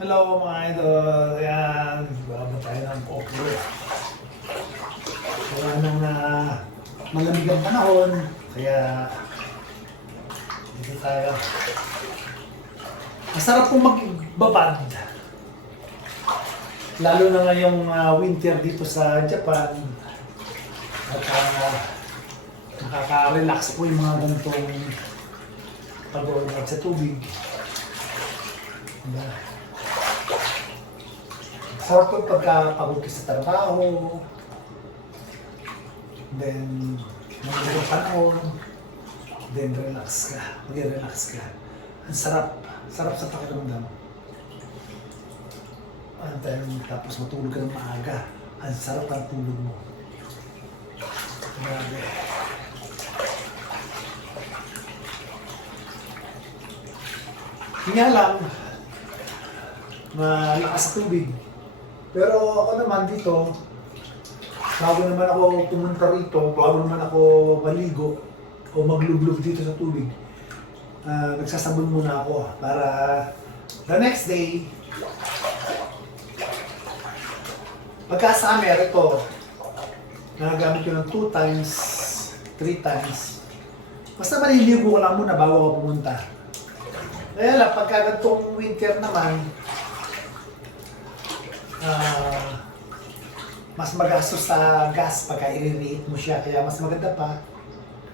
Hello mga idol, yan, bago tayo ng coffee. Wala nang malamig ang panahon, kaya dito tayo. Masarap pong magbabad. Lalo na ngayong winter dito sa Japan. At nakaka-relax po yung mga ganitong pag-uulad sa tubig. Sarap po pagka-pagod ka sa trabaho, then magandang panahon, then relax ka, mag-relax ka. Ang sarap sa pakiramdam. Tapos matulog ka ng maaga, ang sarap ang tulog mo. Grabe. Kaya lang, malakas sa tubig. Pero ako naman dito, bago naman ako pumunta rito, bago naman ako maligo o maglublog dito sa tubig, nagsasabon muna ako para the next day, pagka summer ito, nagagamit ko ng 2 times, 3 times. Basta maliligo ko lang muna bago ako pumunta. Kaya lang, pagka ganitong winter naman, mas magastos sa gas pagka i-rate mo siya. Kaya mas maganda pa,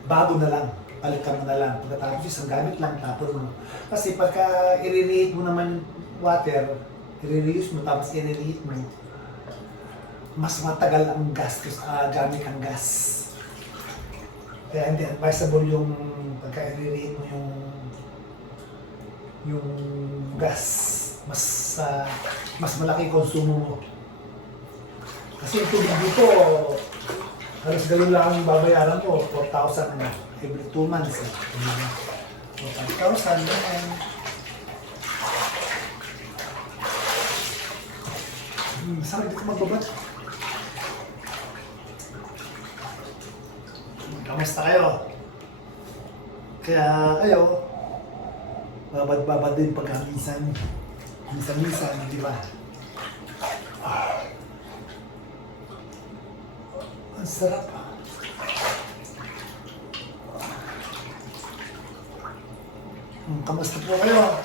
bago na lang, palitan mo na lang. Pagkatapos isang gamit lang, tapon mo. Kasi pagka i-rate mo naman water, i-reuse mo, tapos i-rate mo, mas matagal ang gastos, gamit ang gas. Kaya hindi advisable yung pagka i-rate mo yung gas, mas malaki konsumo mo. Kasi yung tubig dito, halos gano'n lang ang babayaran ko, 4,000 na every 2 months. 4,000 naman. Masarap dito magbabat. Kamusta kayo? Kaya kayo, babad din pagka minsan, di ba? Ang sarap. Kamusta po kayo?